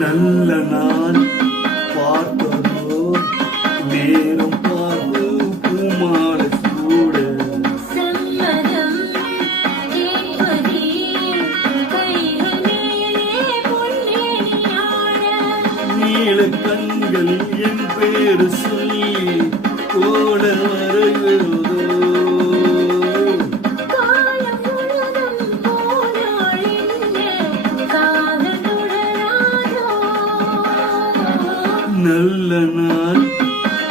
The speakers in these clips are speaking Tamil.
நல்ல நாள் பார்த்ததோ நேரம் பார்த்து பூமாலை சூட சம்மதம் தேவதே கைகள் மேலே பொன்னேனியாட நீல கண்கள் என் பேரு சொல்லி கோட வருகிறதோ காலம் முழுதும் போனாள் என்ன காதல் தொடராதோ நல்ல நாள்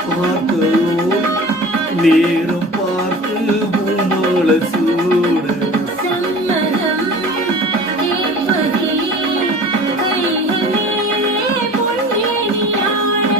பார்த்ததோ நேரம் பார்த்து பூமாலை சூட சம்மதம் தேவதே கைகள் மேலே பொன்னேனியாட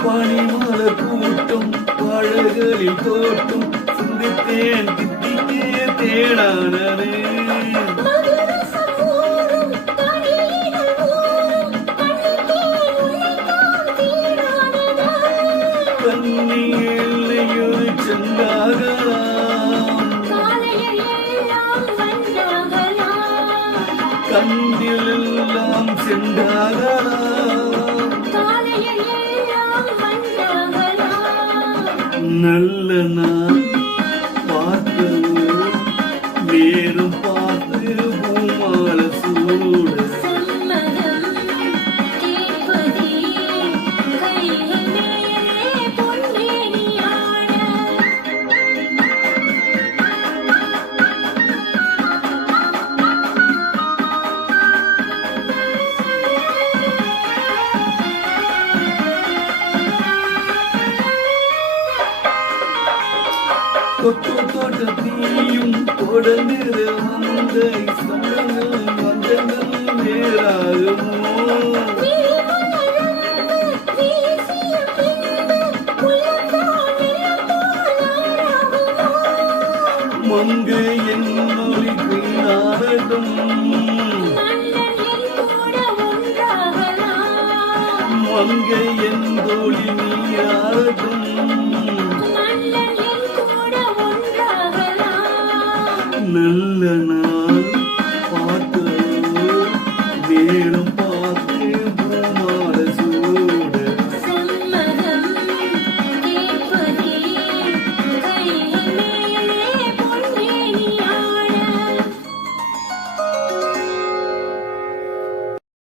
பனிமலர் கூட்டம் பழகளில் தோட்டம் சிந்தித்தேன் தித்திக்கே தேடானே மதுரசம் ஊறும் கனிகள் ஊறும் கண்ணிக்கேன் உழைத்தான் தீராததா கண்ணியொரு சென்றாகலாம் காலையில் எல்லாம் வந்தாகலாம் கண்ணிலெல்லாம் சென்றாகலாம் காலையில் எல்லாம் வந்தாகலாம் நல்ல நாள் பார்த்ததோ நேரம் பார்த்து பூமாலை சூட சம்மதம் தேவதே கைகள் மேலே பொன்னேனியாட தொட்டு தொட்டு தீயும் தொடர்ந்து வந்த சொந்தங்கள் வந்தங்கள் நேராகுமோ விழிமலர்ந்து வீசிய பின்பு உள்ளத்தான் நிலத்தான் ஆறாகுமோ மங்கு என் மொழி வீணாரட்டும் மன்னன் என் கூட ஒன்றாகலாம் மங்கை என் தோழி நீராரட்டும் மன்னன் என் கூட ஒன்றாகலாம் நல்ல